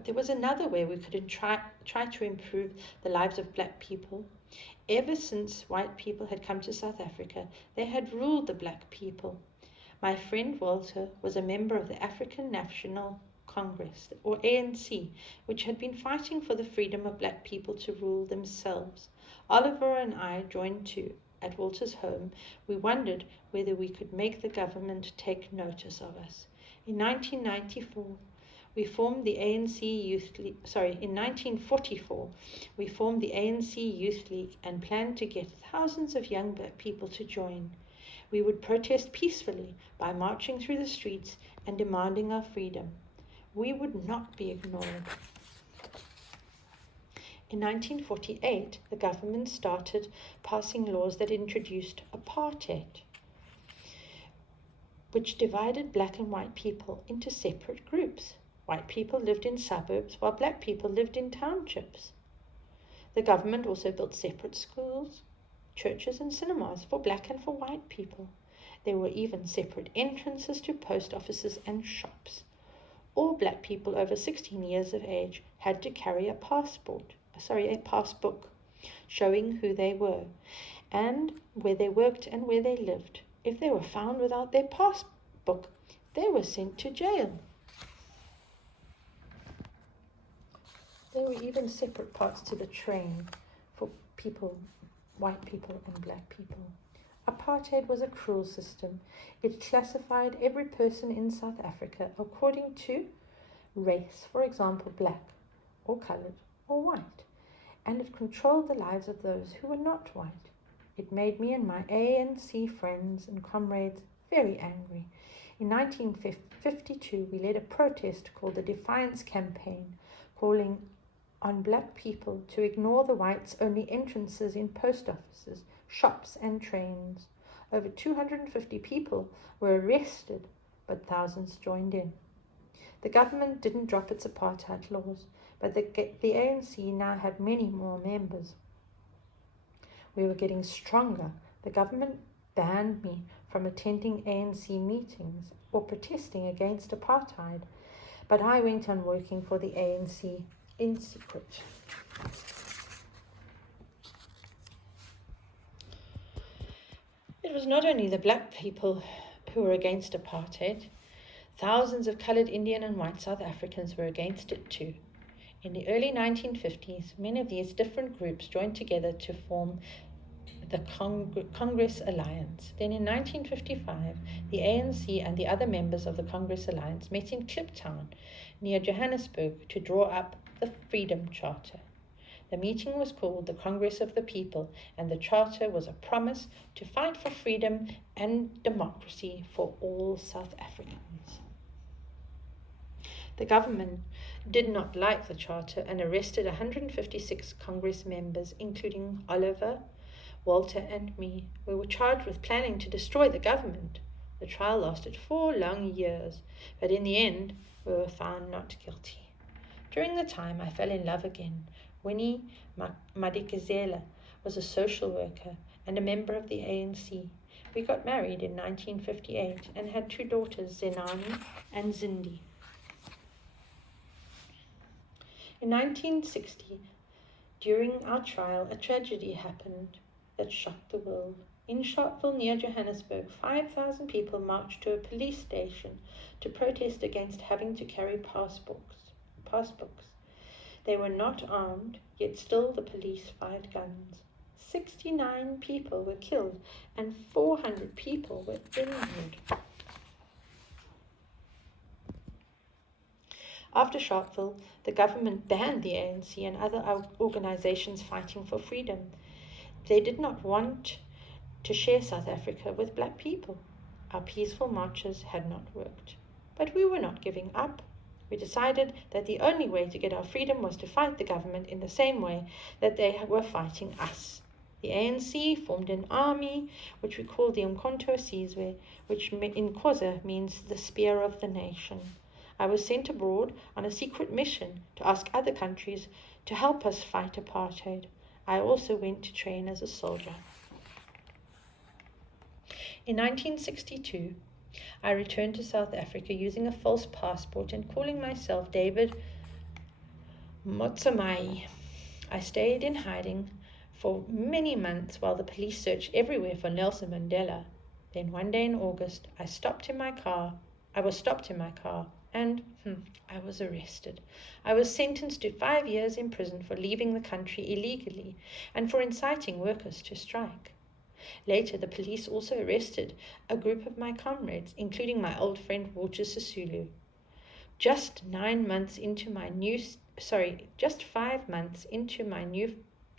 But there was another way we could try to improve the lives of black people. Ever since white people had come to South Africa, they had ruled the black people. My friend Walter was a member of the African National Congress, or ANC, which had been fighting for the freedom of black people to rule themselves. Oliver and I joined too. At Walter's home, we wondered whether we could make the government take notice of us. In 1994, we formed the ANC Youth League. In 1944, we formed the ANC Youth League and planned to get thousands of young black people to join. We would protest peacefully by marching through the streets and demanding our freedom. We would not be ignored. In 1948, the government started passing laws that introduced apartheid, which divided black and white people into separate groups. White people lived in suburbs while black people lived in townships. The government also built separate schools, churches and cinemas for black and for white people. There were even separate entrances to post offices and shops. All black people over 16 years of age had to carry a passbook showing who they were and where they worked and where they lived. If they were found without their passbook, they were sent to jail. There were even separate parts to the train for people, white people and black people. Apartheid was a cruel system. It classified every person in South Africa according to race, for example, black or colored or white, and it controlled the lives of those who were not white. It made me and my ANC friends and comrades very angry. In 1952, we led a protest called the Defiance Campaign, calling on black people to ignore the whites' only entrances in post offices, shops and trains. Over 250 people were arrested, but thousands joined in. The government didn't drop its apartheid laws, but the ANC now had many more members. We were getting stronger. The government banned me from attending ANC meetings or protesting against apartheid, but I went on working for the ANC in secret. It was not only the black people who were against apartheid. Thousands of coloured Indian and white South Africans were against it too. In the early 1950s, many of these different groups joined together to form the Congress Alliance. Then in 1955, the ANC and the other members of the Congress Alliance met in Kliptown, near Johannesburg, to draw up the Freedom Charter. The meeting was called the Congress of the People, and the Charter was a promise to fight for freedom and democracy for all South Africans. The government did not like the Charter and arrested 156 Congress members, including Oliver, Walter and me. We were charged with planning to destroy the government. The trial lasted 4 long years, but in the end we were found not guilty. During the time, I fell in love again. Winnie Madikizela was a social worker and a member of the ANC. We got married in 1958 and had 2 daughters, Zenani and Zindi. In 1960, during our trial, a tragedy happened that shocked the world. In Sharpeville, near Johannesburg, 5,000 people marched to a police station to protest against having to carry passbooks. They were not armed, yet still the police fired guns. 69 people were killed and 400 people were injured. After Sharpeville, the government banned the ANC and other organizations fighting for freedom. They did not want to share South Africa with black people. Our peaceful marches had not worked. But we were not giving up. We decided that the only way to get our freedom was to fight the government in the same way that they were fighting us. The ANC formed an army, which we called the Umkhonto Sizwe, which in Xhosa means the spear of the nation. I was sent abroad on a secret mission to ask other countries to help us fight apartheid. I also went to train as a soldier. In 1962, I returned to South Africa using a false passport and calling myself David Motsamai. I stayed in hiding for many months while the police searched everywhere for Nelson Mandela. Then one day in August, I was stopped in my car, and I was arrested. I was sentenced to 5 years in prison for leaving the country illegally and for inciting workers to strike. Later, the police also arrested a group of my comrades, including my old friend Walter Sisulu. Just 5 months into my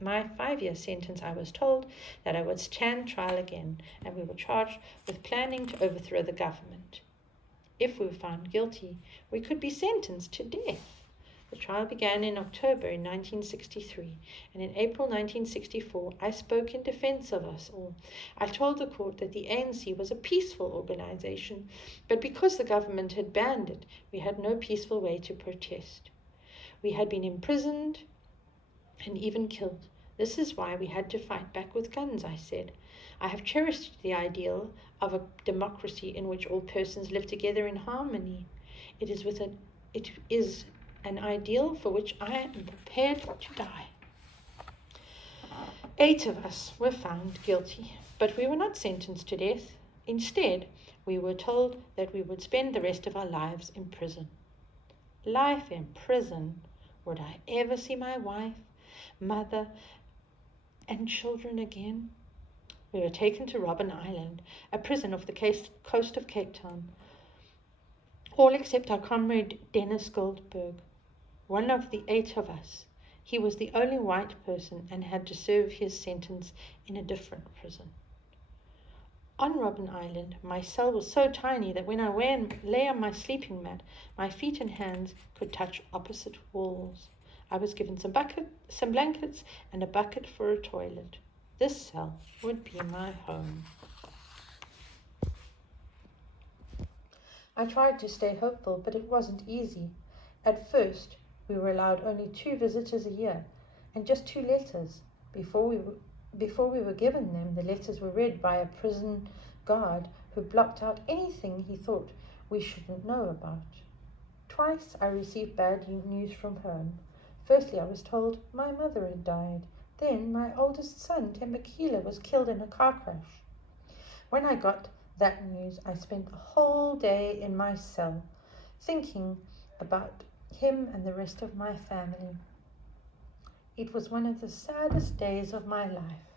5-year sentence, I was told that I would stand trial again, and we were charged with planning to overthrow the government. If we were found guilty, we could be sentenced to death. The trial began in October in 1963, and in April 1964, I spoke in defense of us all. I told the court that the ANC was a peaceful organization, but because the government had banned it, we had no peaceful way to protest. We had been imprisoned and even killed. This is why we had to fight back with guns, I said. I have cherished the ideal of a democracy in which all persons live together in harmony. It is an ideal for which I am prepared to die. 8 of us were found guilty, but we were not sentenced to death. Instead, we were told that we would spend the rest of our lives in prison. Life in prison? Would I ever see my wife, mother, and children again? We were taken to Robben Island, a prison off the coast of Cape Town. All except our comrade Dennis Goldberg, one of the 8 of us. He was the only white person and had to serve his sentence in a different prison. On Robben Island, my cell was so tiny that when I lay on my sleeping mat, my feet and hands could touch opposite walls. I was given some blankets and a bucket for a toilet. This cell would be my home. I tried to stay hopeful, but it wasn't easy. At first, we were allowed only 2 visitors a year and just 2 letters. Before we were given them, the letters were read by a prison guard who blocked out anything he thought we shouldn't know about. Twice I received bad news from home. Firstly, I was told my mother had died. Then my oldest son, Tembakila, was killed in a car crash. When I got that news, I spent the whole day in my cell, thinking about him and the rest of my family. It was one of the saddest days of my life.